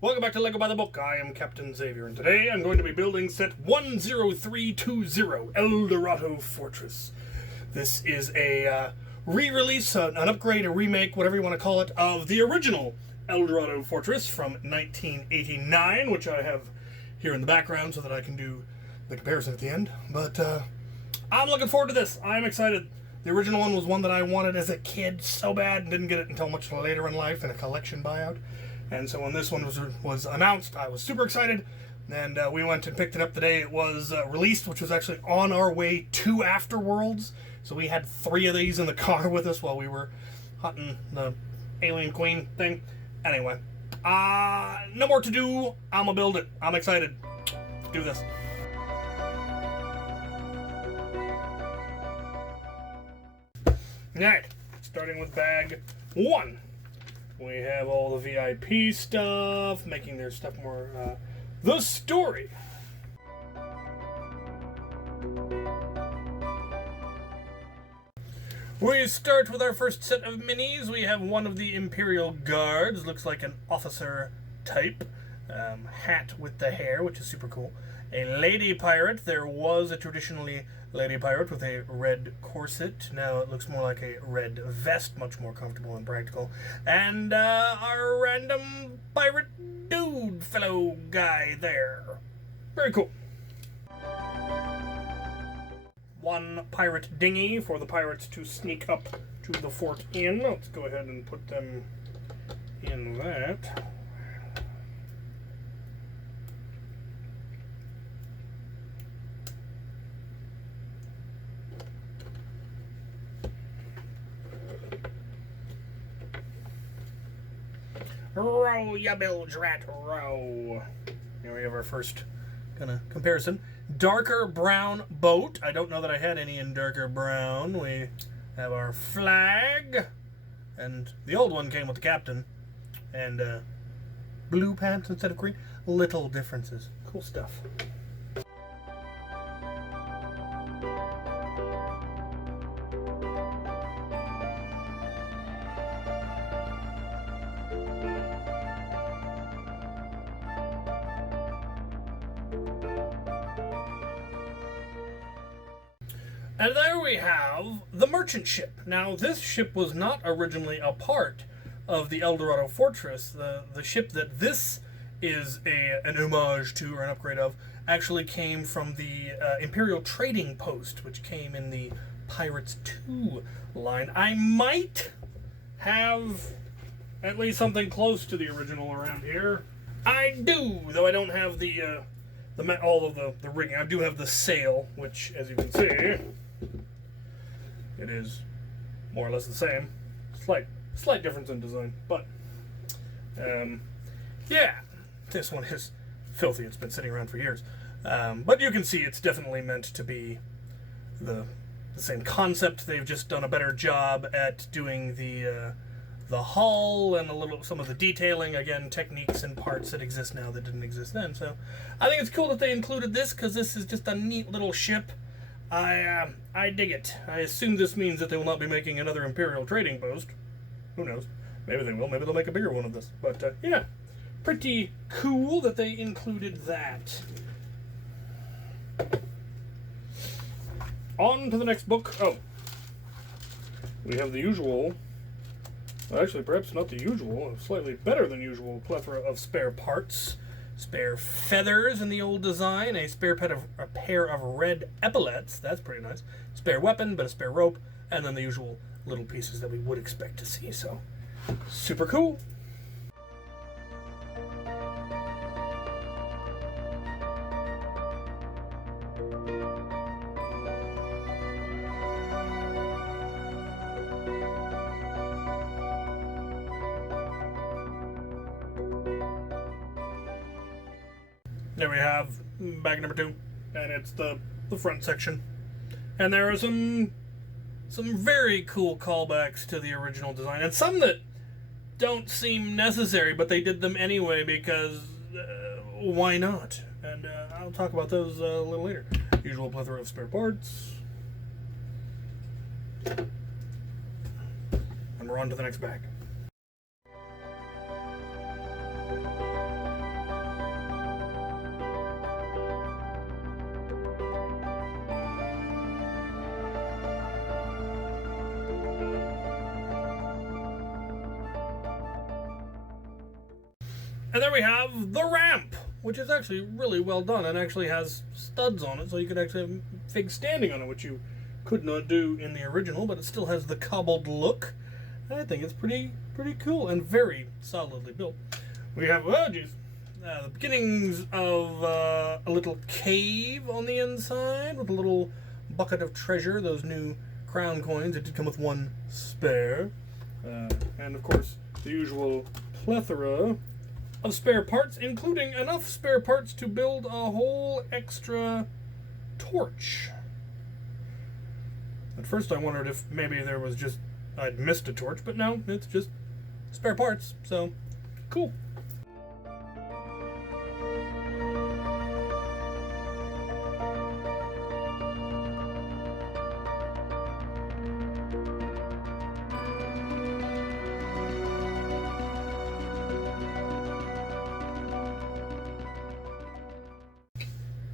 Welcome back to LEGO by the Book. I am Captain Xavier, and today I'm going to be building set 10320, Eldorado Fortress. This is a re-release, an upgrade, a remake, whatever you want to call it, of the original Eldorado Fortress from 1989, which I have here in the background so that I can do the comparison at the end. But I'm looking forward to this. I'm excited. The original one was one that I wanted as a kid so bad and didn't get it until much later in life in a collection buyout. And so when this one was announced, I was super excited, and we went and picked it up the day it was released, which was actually on our way to Afterworlds. So we had 3 of these in the car with us while we were hunting the Alien Queen thing. Anyway, no more to do. I'm gonna build it. I'm excited. Let's do this. Alright, starting with bag 1. We have all the VIP stuff, making their stuff more, the story. We start with our first set of minis. We have one of the Imperial Guards, looks like an officer type, hat with the hair, which is super cool. A lady pirate. There was a traditionally lady pirate with a red corset. Now it looks more like a red vest, much more comfortable and practical. And our random pirate dude fellow guy there. Very cool. One pirate dinghy for the pirates to sneak up to the fort in. Let's go ahead and put them in that. Row, ya bilge rat, row. Here we have our first kind of comparison. Darker brown boat. I don't know that I had any in darker brown. We have our flag. And the old one came with the captain. And blue pants instead of green. Little differences. Cool stuff. And there we have the merchant ship. Now, this ship was not originally a part of the Eldorado Fortress. The ship that this is an homage to, or an upgrade of, actually came from the Imperial Trading Post, which came in the Pirates 2 line. I might have at least something close to the original around here. I do, though I don't have all of the rigging. I do have the sail, which, as you can see, it is more or less the same. Slight difference in design, but yeah, this one is filthy. It's been sitting around for years, but you can see it's definitely meant to be the same concept. They've just done a better job at doing the hull and some of the detailing. Again, techniques and parts that exist now that didn't exist then. So I think it's cool that they included this, because this is just a neat little ship. I dig it. I assume this means that they will not be making another Imperial Trading Post. Who knows? Maybe they will. Maybe they'll make a bigger one of this. But, yeah. Pretty cool that they included that. On to the next book. Oh. We have the usual... Well, actually, perhaps not the usual. Slightly better than usual plethora of spare parts. Spare feathers in the old design, a pair of red epaulets, that's pretty nice. Spare weapon, but a spare rope, and then the usual little pieces that we would expect to see, so super cool. There we have bag number 2, and it's the front section. And there are some very cool callbacks to the original design, and some that don't seem necessary, but they did them anyway because why not? And I'll talk about those a little later. Usual plethora of spare parts. And we're on to the next bag. And there we have the ramp, which is actually really well done and actually has studs on it, so you could actually have Fig standing on it, which you could not do in the original, but it still has the cobbled look. I think it's pretty cool and very solidly built. We have, the beginnings of a little cave on the inside with a little bucket of treasure, those new crown coins. It did come with one spare. And of course, the usual plethora of spare parts, including enough spare parts to build a whole extra torch. At first I wondered if maybe there was just, I'd missed a torch, but no, it's just spare parts, so cool.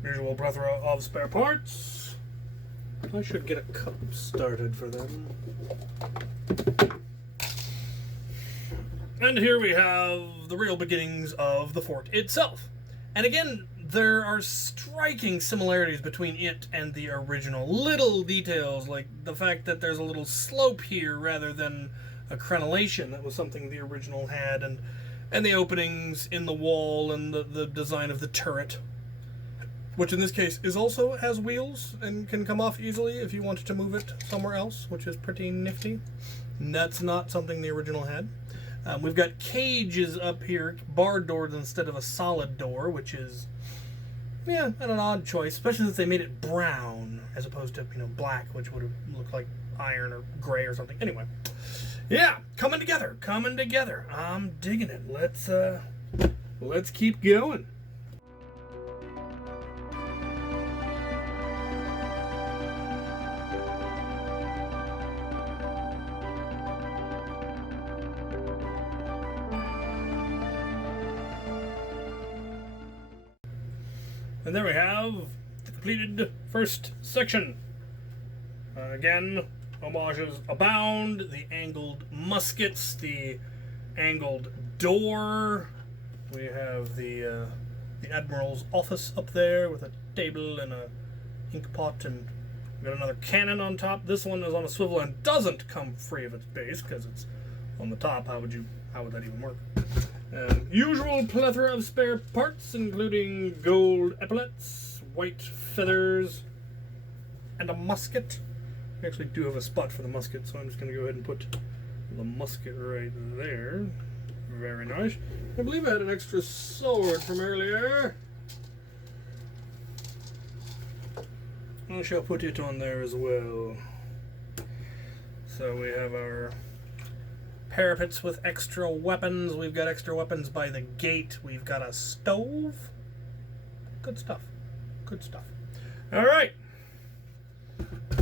Usual plethora of spare parts. I should get a cup started for them. And here we have the real beginnings of the fort itself. And again, there are striking similarities between it and the original. Little details, like the fact that there's a little slope here rather than a crenellation. That was something the original had. And the openings in the wall and the design of the turret, which in this case also has wheels and can come off easily if you wanted to move it somewhere else, which is pretty nifty. And that's not something the original had. We've got cages up here, barred doors instead of a solid door, which is, yeah, an odd choice, especially since they made it brown as opposed to, black, which would have looked like iron or gray or something. Anyway, yeah, coming together. I'm digging it. Let's keep going. And there we have the completed first section. Again, homages abound. The angled muskets, the angled door. We have the Admiral's office up there with a table and a ink pot, and we've got another cannon on top. This one is on a swivel and doesn't come free of its base because it's on the top. How would that even work? Usual plethora of spare parts, including gold epaulets, white feathers, and a musket. We actually do have a spot for the musket, so I'm just going to go ahead and put the musket right there. Very nice. I believe I had an extra sword from earlier. I shall put it on there as well. So we have our parapets with extra weapons. We've got extra weapons by the gate. We've got a stove. Good stuff. All right.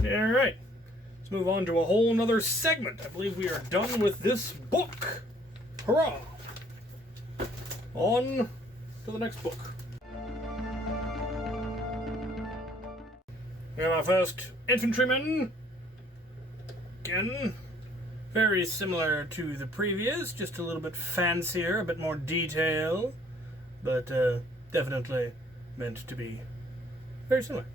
Let's move on to a whole nother segment. I believe we are done with this book. Hurrah! On to the next book. We have our first infantryman. Again, very similar to the previous, just a little bit fancier, a bit more detail, but definitely meant to be very similar.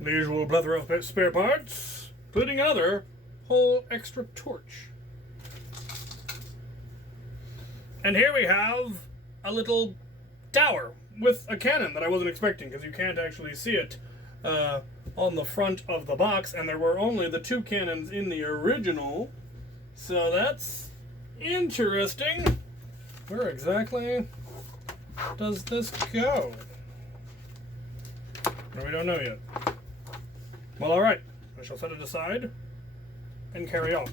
The usual plethora of spare parts, including another whole extra torch. And here we have a little tower with a cannon that I wasn't expecting, because you can't actually see it on the front of the box, and there were only the two cannons in the original. So that's interesting. Where exactly does this go? No, we don't know yet. Well, all right. I shall set it aside and carry on.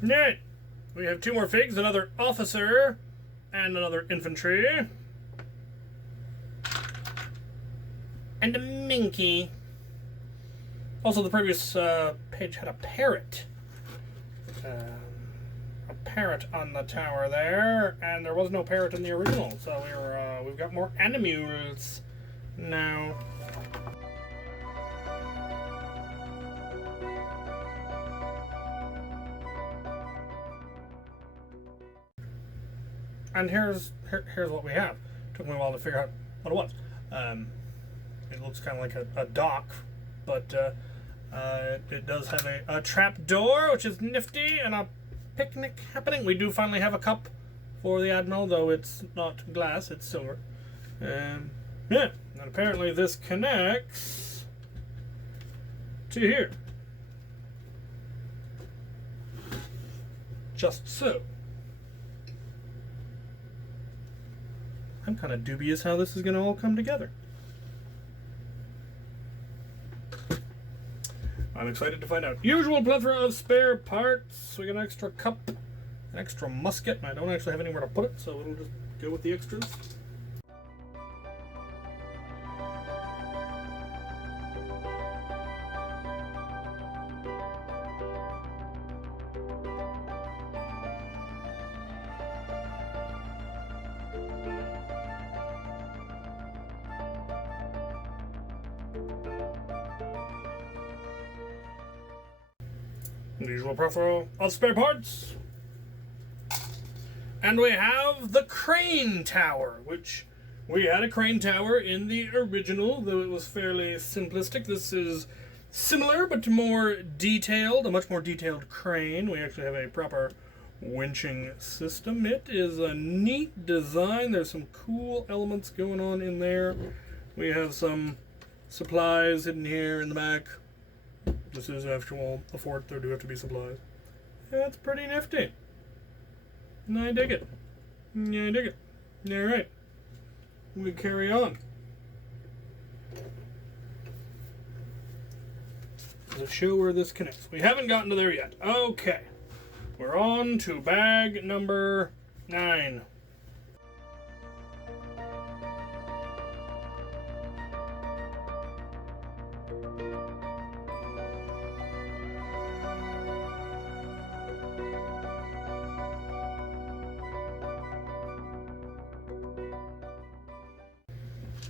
Right. We have two more figs, another officer and another infantry. And a stinky. Also, the previous page had a parrot. A parrot on the tower there, and there was no parrot in the original, so we've got more animals now. And here's what we have. Took me a while to figure out what it was. It looks kind of like a dock, but it does have a trap door, which is nifty, and a picnic happening. We do finally have a cup for the Admiral, though it's not glass, it's silver. Yeah, and apparently this connects to here. Just so. I'm kind of dubious how this is going to all come together. I'm excited to find out. Usual plethora of spare parts. We got an extra cup, an extra musket, and I don't actually have anywhere to put it, so it'll just go with the extras. The usual plethora of spare parts. And we have the crane tower, which we had a crane tower in the original, though it was fairly simplistic. This is similar, but more detailed, a much more detailed crane. We actually have a proper winching system. It is a neat design. There's some cool elements going on in there. We have some supplies hidden here in the back. This is, after all, a fort. There do have to be supplies. That's pretty nifty. And I dig it. Yeah, I dig it. Alright. We carry on. Let's show where this connects. We haven't gotten to there yet. Okay. We're on to bag number 9.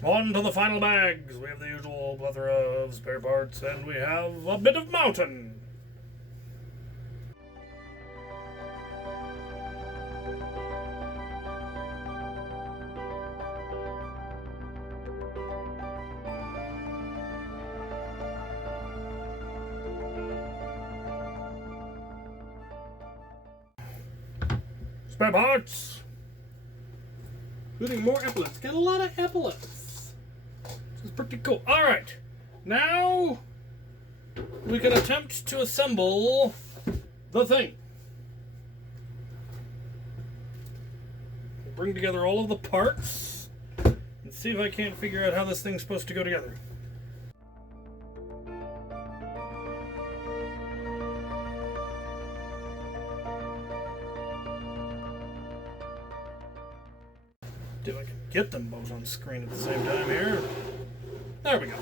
On to the final bags. We have the usual plethora of spare parts, and we have a bit of mountain. Spare parts. Including more epaulets. Got a lot of epaulets. This is pretty cool. Alright. Now we can attempt to assemble the thing. Bring together all of the parts and see if I can't figure out how this thing's supposed to go together. See if I can get them both on screen at the same time here. There we go.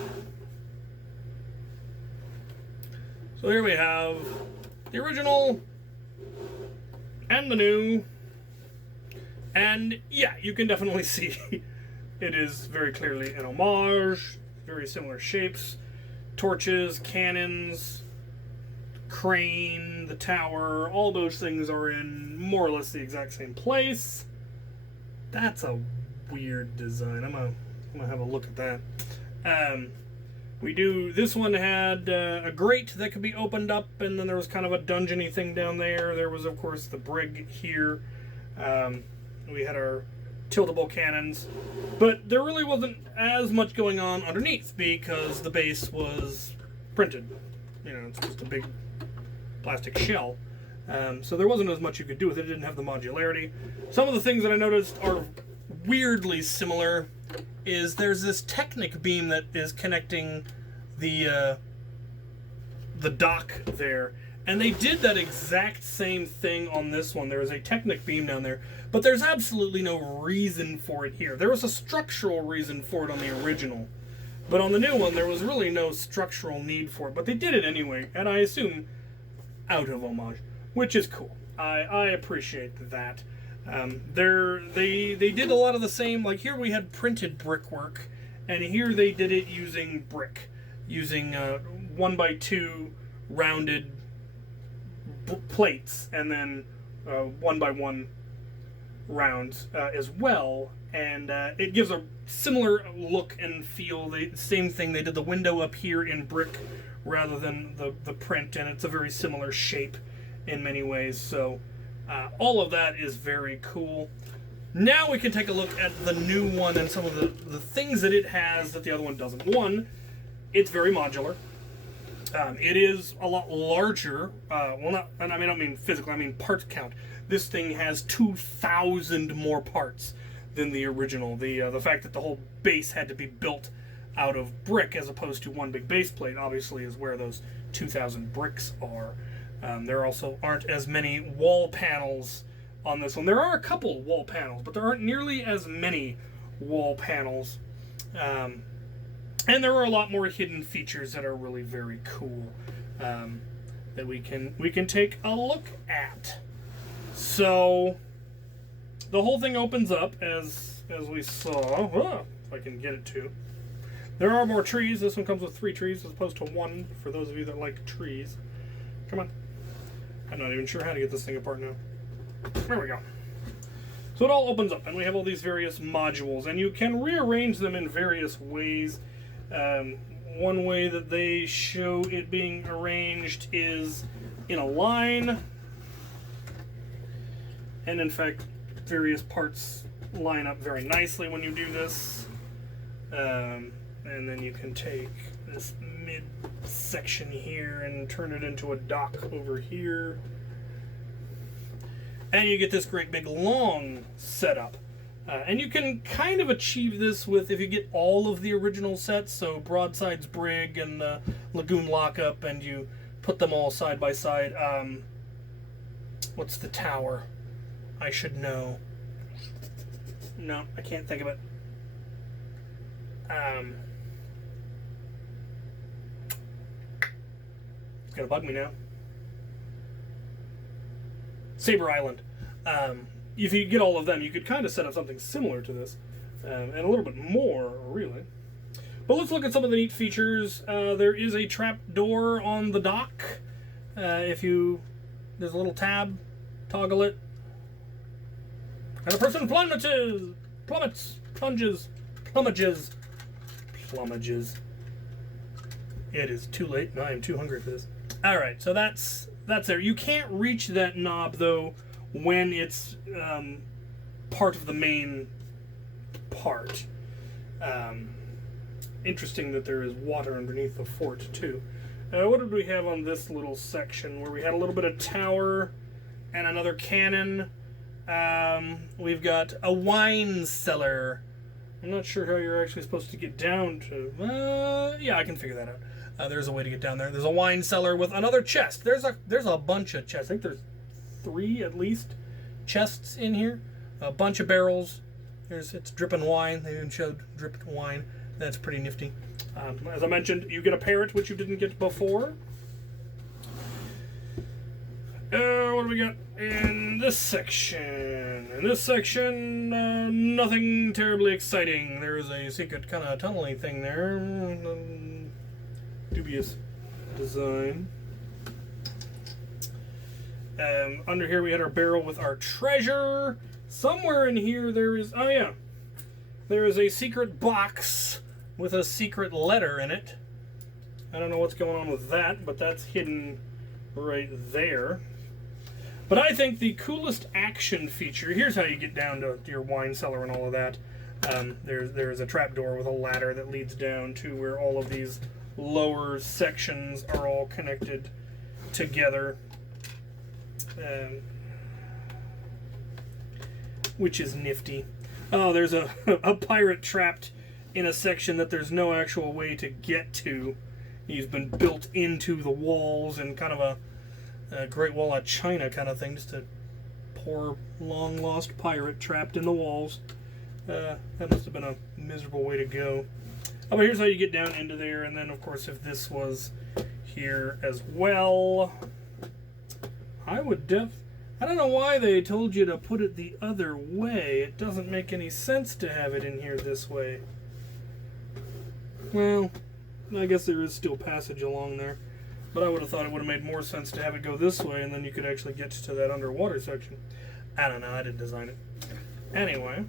So here we have the original and the new. And yeah, you can definitely see it is very clearly an homage. Very similar shapes. Torches, cannons, crane, the tower, all those things are in more or less the exact same place. That's a weird design. I'm gonna have a look at that. This one had a grate that could be opened up, and then there was kind of a dungeony thing down there. There was, of course, the brig here. We had our tiltable cannons, but there really wasn't as much going on underneath because the base was printed. You know, it's just a big plastic shell. So there wasn't as much you could do with it. It didn't have the modularity. Some of the things that I noticed are weirdly similar. There's this Technic beam that is connecting the dock there, and they did that exact same thing on this one. There is a Technic beam down there, but there's absolutely no reason for it here. There was a structural reason for it on the original, But on the new one, there was really no structural need for it. But they did it anyway, and I assume out of homage, which is cool. I appreciate that. They did a lot of the same. Like here we had printed brickwork, and here they did it using brick, using 1x2 rounded plates, and then 1x1 rounds as well. And it gives a similar look and feel. The same thing, they did the window up here in brick rather than the print, and it's a very similar shape in many ways. So all of that is very cool. Now we can take a look at the new one and some of the things that it has that the other one doesn't. One, it's very modular. It is a lot larger. Well, not, and I don't mean physical, I mean part count. This thing has 2,000 more parts than the original. The fact that the whole base had to be built out of brick as opposed to one big base plate obviously is where those 2,000 bricks are. There also aren't as many wall panels on this one. There are a couple wall panels, but there aren't nearly as many wall panels. And there are a lot more hidden features that are really very cool that we can take a look at. So the whole thing opens up as we saw. If I can get it to. There are more trees. This one comes with 3 trees as opposed to 1 for those of you that like trees. Come on. I'm not even sure how to get this thing apart now. There we go. So it all opens up, and we have all these various modules, and you can rearrange them in various ways. One way that they show it being arranged is in a line, and in fact, various parts line up very nicely when you do this. And then you can take this mid-section here and turn it into a dock over here. And you get this great big long setup. And you can kind of achieve this with, if you get all of the original sets, so Broadside's Brig and Lagoon Lockup, and you put them all side by side. What's the tower? I should know. No, I can't think of it. It's gonna bug me now. Saber Island. If you get all of them, you could kind of set up something similar to this, and a little bit more, really. But let's look at some of the neat features. There is a trap door on the dock. There's a little tab, toggle it, and a person plummets. It is too late. I am too hungry for this. All right, so that's there. You can't reach that knob though when it's part of the main part. Interesting that there is water underneath the fort too. What did we have on this little section where we had a little bit of tower and another cannon? We've got a wine cellar. I'm not sure how you're actually supposed to get down to. Yeah, I can figure that out. There's a way to get down there. There's a wine cellar with another chest. There's a bunch of chests. I think there's 3 at least chests in here. A bunch of barrels. It's dripping wine. They even showed dripping wine. That's pretty nifty. As I mentioned, you get a parrot, which you didn't get before. What do we got in this section? In this section, nothing terribly exciting. There's a secret kind of tunneling thing there. Dubious design. Under here we had our barrel with our treasure. Somewhere in here there is... Oh yeah. There is a secret box with a secret letter in it. I don't know what's going on with that, but that's hidden right there. But I think the coolest action feature, here's how you get down to your wine cellar and all of that. There's a trapdoor with a ladder that leads down to where all of these lower sections are all connected together. Which is nifty. Oh, there's a pirate trapped in a section that there's no actual way to get to. He's been built into the walls and kind of a Great Wall of China kind of thing, just a poor long lost pirate trapped in the walls. That must have been a miserable way to go. Oh, but here's how you get down into there, and then, of course, if this was here as well, I would I don't know why they told you to put it the other way. It doesn't make any sense to have it in here this way. Well, I guess there is still passage along there. But I would have thought it would have made more sense to have it go this way, and then you could actually get to that underwater section. I don't know, I didn't design it. Anyway.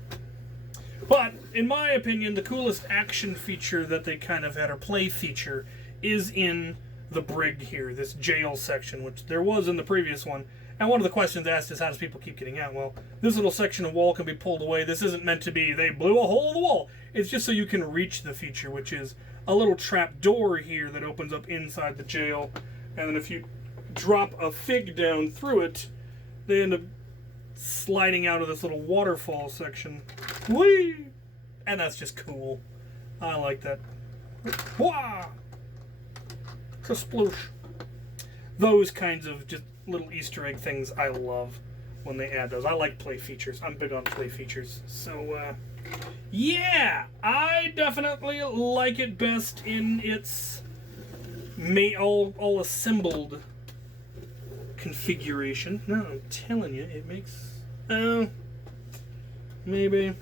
But, in my opinion, the coolest action feature that they kind of had, or play feature, is in the brig here, this jail section, which there was in the previous one. And one of the questions asked is, how does people keep getting out? Well, this little section of wall can be pulled away. This isn't meant to be, they blew a hole in the wall. It's just so you can reach the feature, which is a little trap door here that opens up inside the jail. And then if you drop a fig down through it, they end up sliding out of this little waterfall section. Whee! And that's just cool. I like that. Wah! Kasploosh. Those kinds of just little Easter egg things I love when they add those. I like play features. I'm big on play features. So, yeah! I definitely like it best in its all assembled configuration. No, I'm telling you, it makes... maybe.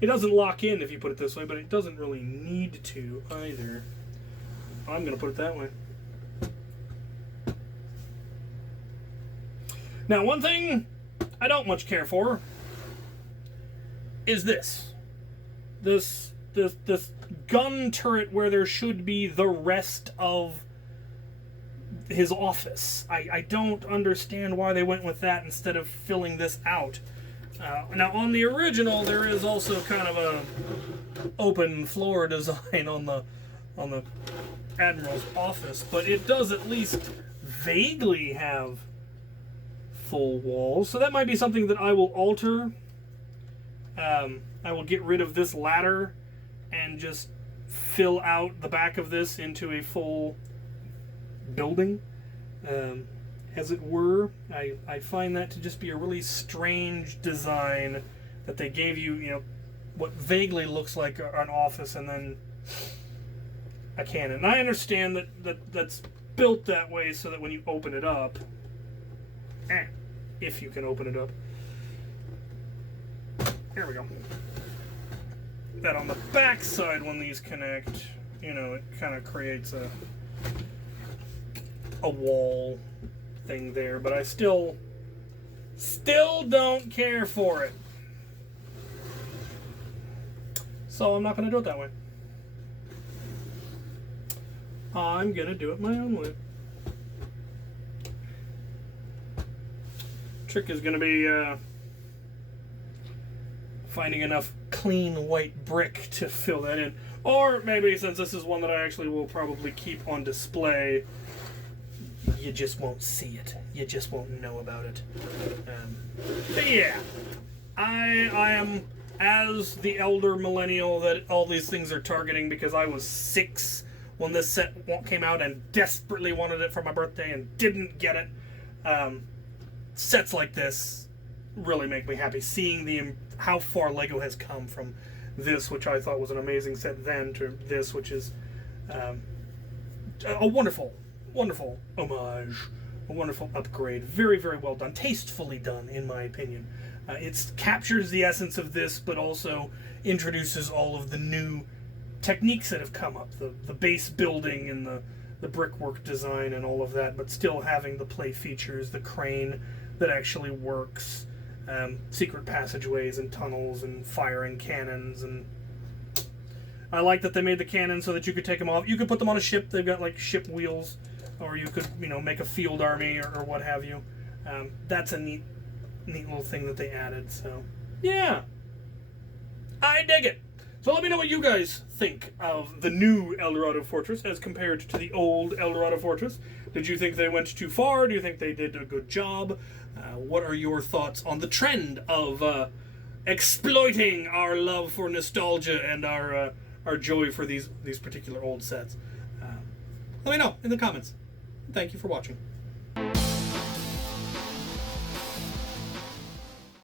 It doesn't lock in if you put it this way, but it doesn't really need to either. I'm going to put it that way. Now, one thing I don't much care for is this gun turret where there should be the rest of his office. I don't understand why they went with that instead of filling this out. Now, on the original, there is also kind of a open floor design on the Admiral's office, but it does at least vaguely have full walls, so that might be something that I will alter. I will get rid of this ladder and just fill out the back of this into a full building, as it were. I find that to just be a really strange design that they gave you, what vaguely looks like an office and then a cannon. And I understand that's built that way so that when you open it up, if you can open it up, there we go, that on the back side when these connect, it kind of creates a wall thing there, but I still don't care for it. So I'm not going to do it that way. I'm going to do it my own way. Trick is going to be finding enough clean white brick to fill that in. Or maybe, since this is one that I actually will probably keep on display, you just won't see it. You just won't know about it. But yeah, I am as the elder millennial that all these things are targeting, because I was 6 when this set came out and desperately wanted it for my birthday and didn't get it. Sets like this really make me happy. Seeing how far LEGO has come from this, which I thought was an amazing set then, to this, which is a wonderful homage, a wonderful upgrade. Very, very well done. Tastefully done, in my opinion. It captures the essence of this, but also introduces all of the new techniques that have come up. The base building and the brickwork design and all of that, but still having the play features, the crane that actually works, secret passageways and tunnels and firing cannons. And I like that they made the cannons so that you could take them off. You could put them on a ship. They've got like ship wheels, or you could make a field army or what have you. That's a neat little thing that they added. So yeah, I dig it. So let me know what you guys think of the new Eldorado Fortress as compared to the old Eldorado Fortress. Did you think they went too far? Do you think they did a good job? What are your thoughts on the trend of exploiting our love for nostalgia and our joy for these particular old sets? Let me know in the comments. Thank you for watching.